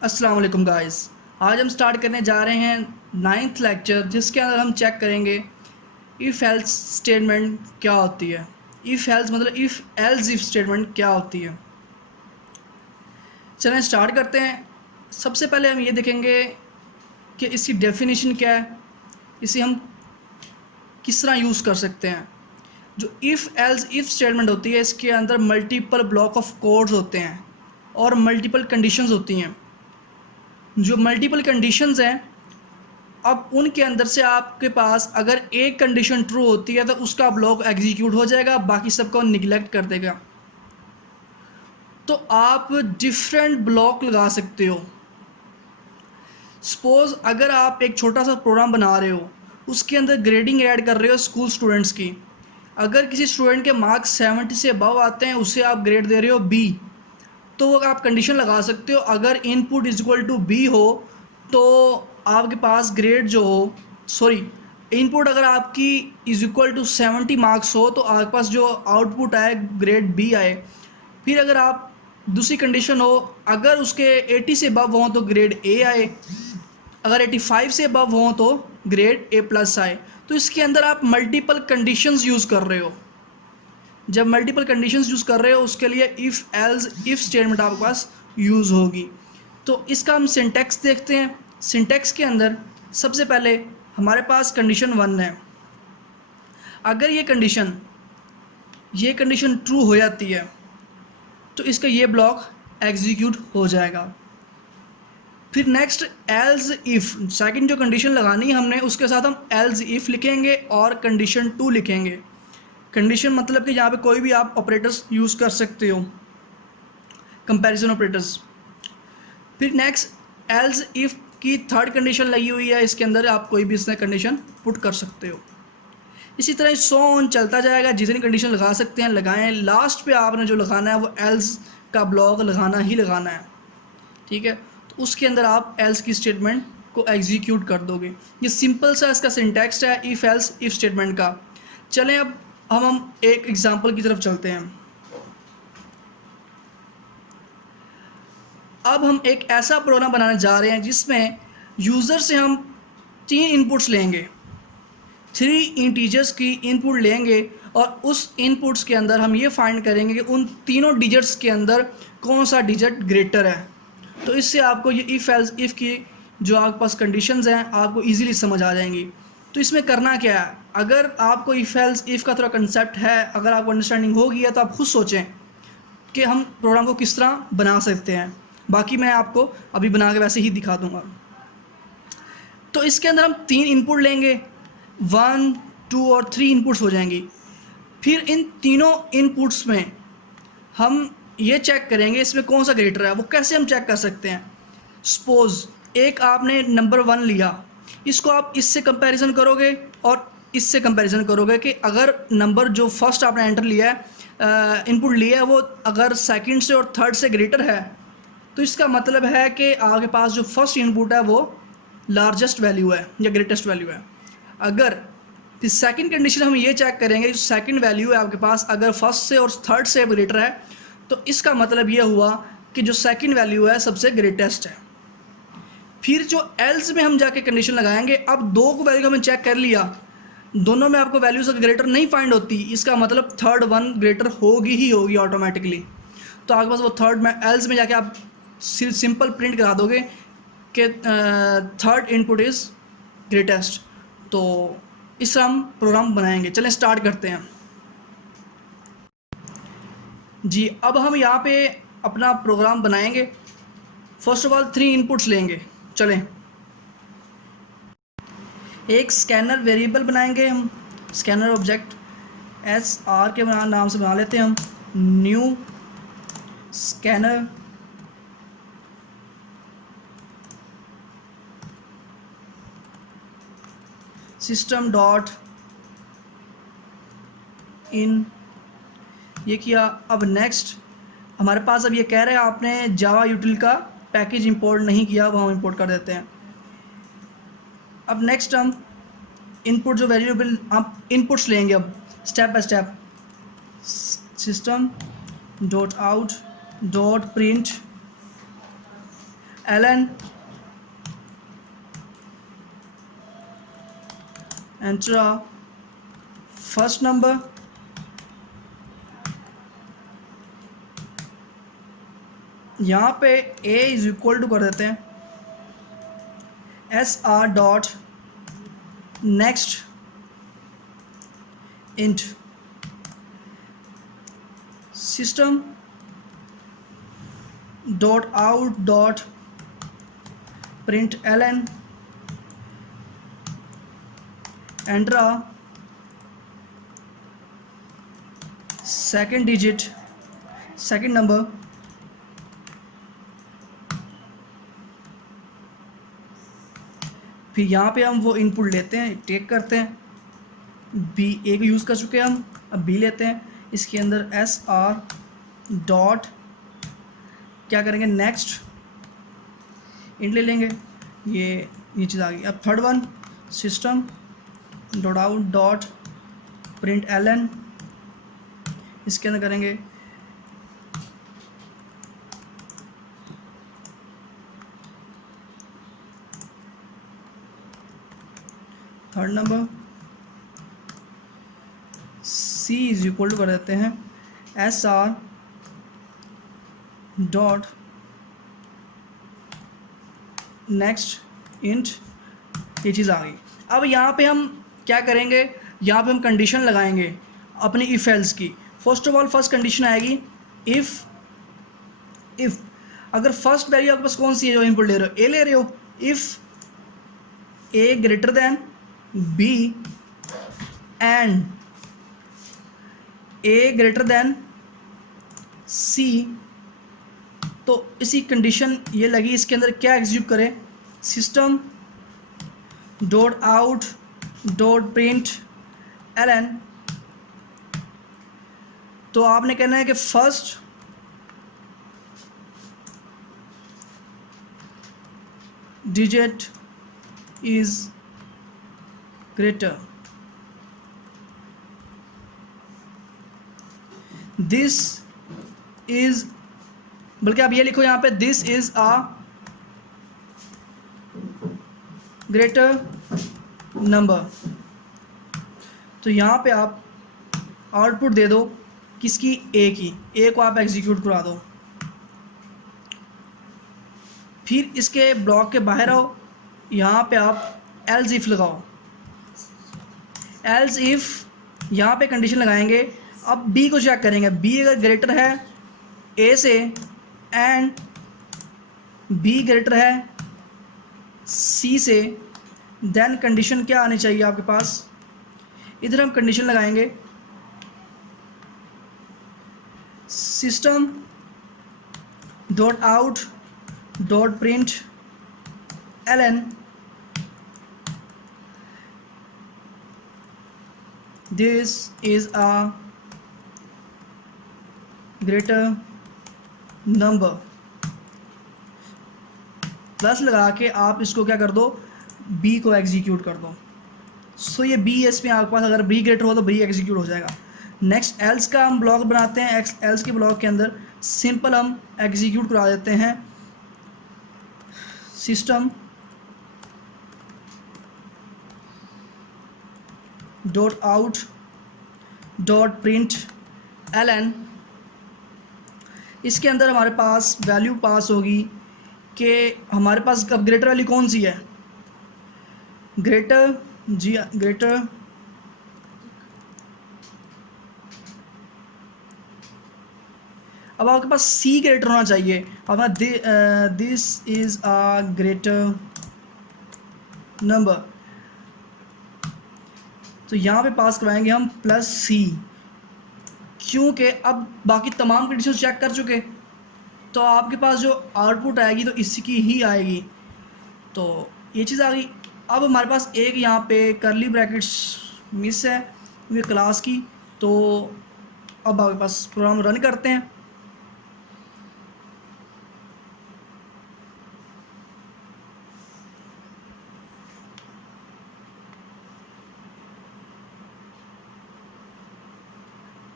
अस्सलाम वालेकुम गाइस। आज हम स्टार्ट करने जा रहे हैं नाइन्थ लेक्चर, जिसके अंदर हम चेक करेंगे इफ़ एल्स स्टेटमेंट क्या होती है। इफ़ एल्स मतलब इफ़ एल्स इफ स्टेटमेंट क्या होती है। चलें स्टार्ट करते हैं। सबसे पहले हम ये देखेंगे कि इसकी डेफिनेशन क्या है, इसे हम किस तरह यूज़ कर सकते हैं। जो इफ़ एल्स इफ स्टेटमेंट होती है, इसके अंदर मल्टीपल ब्लॉक ऑफ कोड्स होते हैं और मल्टीपल कंडीशंस होती हैं। जो मल्टीपल कंडीशंस हैं, अब उनके अंदर से आपके पास अगर एक कंडीशन ट्रू होती है तो उसका ब्लॉक एग्जीक्यूट हो जाएगा, बाकी सबको निगलेक्ट कर देगा। तो आप डिफरेंट ब्लॉक लगा सकते हो। सपोज अगर आप एक छोटा सा प्रोग्राम बना रहे हो, उसके अंदर ग्रेडिंग ऐड कर रहे हो स्कूल स्टूडेंट्स की। अगर किसी स्टूडेंट के मार्क्स 70 से अबव आते हैं, उसे आप ग्रेड दे रहे हो बी, तो वो आप कंडीशन लगा सकते हो अगर input is equal to B हो तो आपके पास ग्रेड जो हो, सॉरी, इनपुट अगर आपकी इज इक्वल टू 70 मार्क्स हो तो आपके पास जो आउटपुट आए ग्रेड बी आए। फिर अगर आप दूसरी कंडीशन हो, अगर उसके 80 से अबव हों तो ग्रेड ए आए, अगर 85 से अबव हों तो ग्रेड ए प्लस आए। तो इसके अंदर आप मल्टीपल कंडीशंस यूज़ कर रहे हो। जब मल्टीपल कंडीशंस यूज़ कर रहे हो, उसके लिए इफ़ एल्स इफ़ स्टेटमेंट आपके पास यूज़ होगी। तो इसका हम सिंटैक्स देखते हैं। सिंटैक्स के अंदर सबसे पहले हमारे पास कंडीशन 1 है। अगर ये कंडीशन ट्रू हो जाती है तो इसका ये ब्लॉक एग्जीक्यूट हो जाएगा। फिर नेक्स्ट एल्स इफ़, सेकंड जो कंडीशन लगानी है हमने, उसके साथ हम एल्स इफ़ लिखेंगे और कंडीशन 2 लिखेंगे। कंडीशन मतलब कि यहाँ पे कोई भी आप ऑपरेटर्स यूज़ कर सकते हो, कंपैरिजन ऑपरेटर्स। फिर नेक्स्ट एल्स इफ़ की थर्ड कंडीशन लगी हुई है, इसके अंदर आप कोई भी इसमें कंडीशन पुट कर सकते हो। इसी तरह सो ऑन चलता जाएगा, जितनी कंडीशन लगा सकते हैं लगाएं। लास्ट पे आपने जो लगाना है वो एल्स का ब्लॉक लगाना ही लगाना है, ठीक है। तो उसके अंदर आप एल्स की स्टेटमेंट को एग्जीक्यूट कर दोगे। ये सिंपल सा इसका सिंटैक्स है इफ़ एल्स इफ स्टेटमेंट का। चलें अब हम एक एग्जांपल की तरफ चलते हैं। अब हम एक ऐसा प्रोग्राम बनाने जा रहे हैं जिसमें यूज़र से हम 3 इनपुट्स लेंगे, 3 इंटीजर्स की इनपुट लेंगे और उस इनपुट्स के अंदर हम ये फाइंड करेंगे कि उन तीनों डिजिट्स के अंदर कौन सा डिजिट ग्रेटर है। तो इससे आपको ये इफ़ एल्स इफ़ की जो आपके पास कंडीशंस हैं आपको इजीली समझ आ जाएंगी। तो इसमें करना क्या है, अगर आपको इफ़ एल्स इफ़ का थोड़ा कंसेप्ट है, अगर आपको अंडरस्टैंडिंग होगी है, तो आप खुद सोचें कि हम प्रोग्राम को किस तरह बना सकते हैं। बाकी मैं आपको अभी बना के वैसे ही दिखा दूंगा। तो इसके अंदर हम 3 इनपुट लेंगे, 1, 2 और 3 इनपुट्स हो जाएंगी। फिर इन तीनों इनपुट्स में हम ये चेक करेंगे इसमें कौन सा ग्रेटर है। वो कैसे हम चेक कर सकते हैं, सपोज एक आपने नंबर 1 लिया, इसको आप इससे कंपैरिजन करोगे और इससे कंपैरिजन करोगे कि अगर नंबर जो फर्स्ट आपने एंटर लिया है, इनपुट लिया है, वो अगर सेकंड से और थर्ड से ग्रेटर है, तो इसका मतलब है कि आपके पास जो फर्स्ट इनपुट है वो लार्जेस्ट वैल्यू है या ग्रेटेस्ट वैल्यू है। अगर फिर सेकंड कंडीशन हम ये चेक करेंगे, जो सेकंड वैल्यू है आपके पास अगर फर्स्ट से और थर्ड से ग्रेटर है, तो इसका मतलब ये हुआ कि जो सेकंड वैल्यू है सबसे ग्रेटेस्ट है। फिर जो एल्स में हम जाके कंडीशन लगाएंगे, अब 2 को वैल्यू हमने चेक कर लिया, दोनों में आपको वैल्यूज अगर ग्रेटर नहीं फाइंड होती, इसका मतलब थर्ड वन ग्रेटर होगी ही होगी ऑटोमेटिकली। तो आपके पास वो थर्ड में एल्स में जाके आप सिंपल प्रिंट करा दोगे कि थर्ड इनपुट इज़ ग्रेटेस्ट। तो इस तरह हम प्रोग्राम बनाएंगे। चलें स्टार्ट करते हैं जी। अब हम यहाँ पे अपना प्रोग्राम बनाएंगे। फर्स्ट ऑफ ऑल 3 इनपुट्स लेंगे। चलें, एक स्कैनर वेरिएबल बनाएंगे हम, स्कैनर ऑब्जेक्ट SR के नाम से बना लेते हैं हम, new scanner system dot in, ये किया। अब नेक्स्ट हमारे पास अब ये कह रहे हैं आपने जावा यूटिल का पैकेज इंपोर्ट नहीं किया, वो हम इंपोर्ट कर देते हैं। अब नेक्स्ट हम इनपुट जो वेरिएबल आप इनपुट्स लेंगे, अब step by step, system dot out dot print Alan, enter a first number, यहाँ पे a इज इक्वल टू कर देते हैं SR dot next int system dot out dot println enter a second digit second number, फिर यहाँ पे हम वो इनपुट लेते हैं, टेक करते हैं, बी ए को यूज़ कर चुके हैं हम, अब बी लेते हैं, इसके अंदर एस आर डॉट क्या करेंगे नेक्स्ट इंट ले लेंगे, ये चीज़ आ गई। अब third one system dot out dot println, इसके अंदर करेंगे third number, c is equal to कर देते हैं s r dot next int, ये चीज़ आ गई। अब यहाँ पे हम क्या करेंगे, यहाँ पे हम कंडीशन लगाएंगे अपनी इफ एल्स की। First of all first condition आएगी इफ़ अगर फर्स्ट वैल्यू आपके पास कौन सी है जो इनपुट ले रहे हो, ए ले रहे हो, if a greater than b and a greater than c, तो इसी कंडीशन ये लगी, इसके अंदर क्या एग्जीक्यूट करें, system dot out dot println, तो आपने कहना है कि first digit is greater, this is, बल्कि आप ये लिखो यहाँ पे this is a greater number, तो यहाँ पे आप आउटपुट दे दो किसकी, ए की, ए को आप एग्जीक्यूट करा दो। फिर इसके ब्लॉक के बाहर आओ, यहाँ पे आप एल्स इफ लगाओ, एल्स इफ यहाँ पे कंडीशन लगाएंगे। अब बी को चेक करेंगे, बी अगर ग्रेटर है ए से एंड बी ग्रेटर है सी से, देन कंडीशन क्या आनी चाहिए आपके पास, इधर हम कंडीशन लगाएंगे system dot out dot println, this is a greater number, plus लगा के आप इसको क्या कर दो, बी को एग्जीक्यूट कर दो। सो ये बी एस में आपके पास अगर बी ग्रेटर हो तो बी एग्जीक्यूट हो जाएगा। नेक्स्ट एल्स का हम ब्लॉक बनाते हैं, एल्स के ब्लॉक के अंदर सिंपल हम एग्जीक्यूट करा देते हैं system dot out dot println, इसके अंदर हमारे पास वैल्यू पास होगी कि हमारे पास अब ग्रेटर वैल्यू कौन सी है, ग्रेटर जी ग्रेटर अब आपके पास सी ग्रेटर होना चाहिए, अब this is a greater number, तो यहाँ पे पास करवाएंगे हम प्लस सी, क्योंकि अब बाकी तमाम कंडीशन चेक कर चुके, तो आपके पास जो आउटपुट आएगी तो इसकी ही आएगी, तो ये चीज़ आ गई। अब हमारे पास एक यहाँ पे करली ब्रैकेट्स मिस है ये क्लास की, तो अब आपके पास प्रोग्राम रन करते हैं।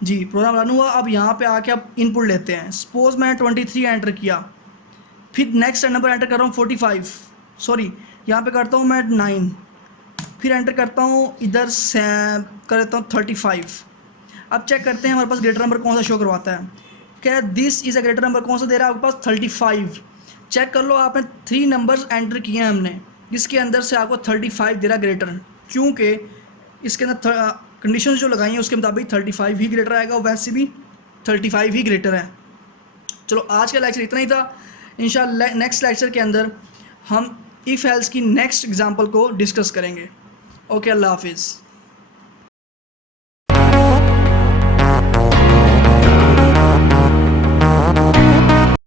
जी प्रोग्राम रन हुआ। अब यहाँ पे आके अब इनपुट लेते हैं। सपोज मैंने 23 एंटर किया, फिर नेक्स्ट नंबर एंटर कर रहा हूँ 45, सॉरी यहाँ पे करता हूँ मैं 9, फिर एंटर करता हूँ इधर से कर देता हूँ 35। अब चेक करते हैं हमारे पास ग्रेटर नंबर कौन सा शो करवाता है। क्या this is a greater number, कौन सा दे रहा है आपके पास 35। चेक कर लो, आपने 3 नंबर्स एंटर किए हैं हमने, जिसके अंदर से आपको 35 दे रहा ग्रेटर, क्योंकि इसके अंदर कंडीशन जो लगाई हैं उसके मुताबिक 35 ही ग्रेटर आएगा, वैसे भी 35 ही ग्रेटर है। चलो आज का लेक्चर इतना ही था। इंशाल्लाह नेक्स्ट लेक्चर के अंदर हम इफ़ एल्स की नेक्स्ट एग्जांपल को डिस्कस करेंगे। ओके, अल्लाह हाफिज़।